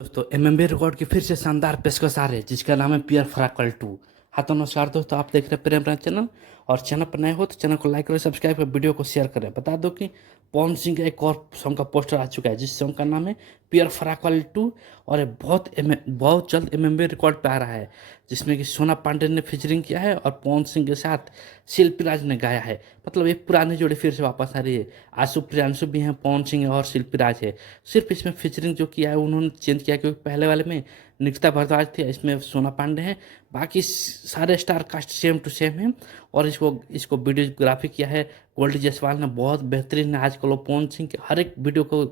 दोस्तों MMB record की फिर से शानदार पेशकश आ रही है जिसका नाम है पियर फराकल 2। हाँ तो नमस्कार दोस्तों, आप देख रहे हैं प्रेम राज चैनल। और चैनल पर नए हो तो चैनल को लाइक करें, सब्सक्राइब करें, वीडियो को शेयर करें। बता दो कि पवन सिंह का एक और सॉन्ग का पोस्टर आ चुका है जिस सॉन्ग का नाम है पियर फराकल 2। और ये बहुत जल्द एमएमबी रिकॉर्ड पे आ रहा है, जिसमें कि सोना पांडे ने फीचरिंग किया है और पवन सिंह के साथ शिल्पी राज ने गाया है। मतलब एक पुरानी जोड़ी फिर से वापस आ रही है। आशु प्रियांशु भी हैं, पवन सिंह है और शिल्पी राज है। सिर्फ इसमें फीचरिंग जो किया है उन्होंने चेंज किया, क्योंकि पहले वाले में निकिता भारद्वाज थे, इसमें सोना पांडे हैं। बाकी सारे star cast same to same है। और इसको इसको वीडियोग्राफी किया है गोल्डी जायसवाल ने, बहुत बेहतरीन है। आजकल वो पवन सिंह के हर एक वीडियो को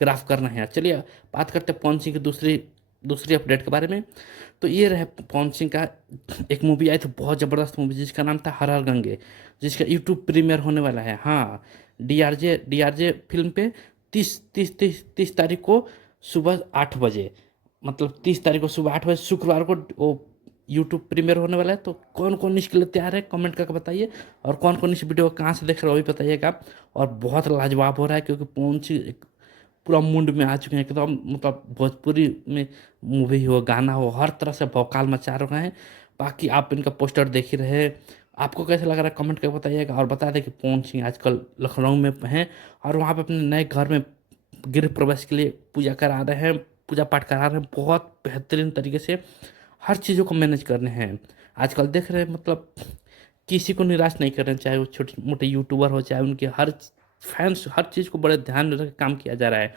ग्राफ कर रहे हैं। चलिए बात करते हैं पवन सिंह की दूसरी दूसरी अपडेट के बारे में। तो ये रहे पवन सिंह का एक मूवी आई थी, बहुत ज़बरदस्त मूवी जिसका नाम था हर हर गंगे, जिसका यूट्यूब प्रीमियर होने वाला है। हाँ, डीआरजे फिल्म पे 30 तारीख को सुबह 8 बजे, मतलब 30 तारीख को सुबह 8 बजे शुक्रवार को वो यूट्यूब प्रीमियर होने वाला है। तो कौन कौन इसके लिए तैयार है कमेंट करके बताइए, और कौन कौन इस वीडियो को कहाँ से देख रहे हो वो भी बताइएगा। और बहुत लाजवाब हो रहा है क्योंकि पवन सिंह एक पूरा मूड में आ चुके हैं एकदम, मतलब भोजपुरी में मूवी हो, गाना हो, हर तरह से भौकाल मचा रहे हैं। बाकी आप इनका पोस्टर देख ही रहे हैं, आपको कैसा लग रहा है कमेंट करके बताइएगा। और बता दें कि पवन सिंह आजकल लखनऊ में हैं और वहाँ पे अपने नए घर में गृह प्रवेश के लिए पूजा करा रहे हैं, पूजा पाठ करा रहे हैं। बहुत बेहतरीन तरीके से हर चीज़ों को मैनेज कर रहे हैं। आजकल देख रहे हैं, मतलब किसी को निराश नहीं कर रहे हैं, चाहे वो छोटे मोटे यूट्यूबर हो, चाहे उनके हर फैंस, हर चीज़ को बड़े ध्यान में रख के काम किया जा रहा है।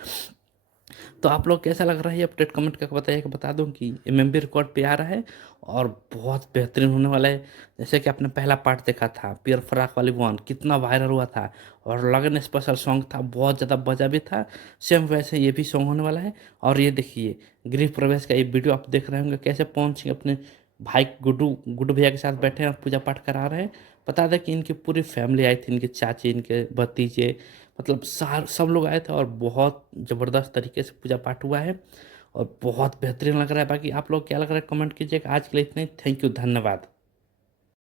तो आप लोग कैसा लग रहा है ये अपडेट कमेंट करके बताइए। कि बता दूं कि एमएमबी रिकॉर्ड पे आ रहा है और बहुत बेहतरीन होने वाला है। जैसे कि आपने पहला पार्ट देखा था पियर फराक वाली वन, कितना वायरल हुआ था और लगन स्पेशल सॉन्ग था, बहुत ज़्यादा बजा भी था। सेम वैसे ये भी सॉन्ग होने वाला है। और ये देखिए गृह प्रवेश का ये वीडियो आप देख रहे होंगे, कैसे पवन सिंह अपने भाई गुड्डू गुड्डू भैया के साथ बैठे हैं और पूजा पाठ करा रहे हैं। बता दें कि इनकी पूरी फैमिली आई थी, इनके चाची, इनके भतीजे, मतलब सार सब लोग आए थे और बहुत ज़बरदस्त तरीके से पूजा पाठ हुआ है और बहुत बेहतरीन लग रहा है। बाकी आप लोग क्या लग रहा है कमेंट कीजिएगा। आज के लिए इतना ही, थैंक यू, धन्यवाद।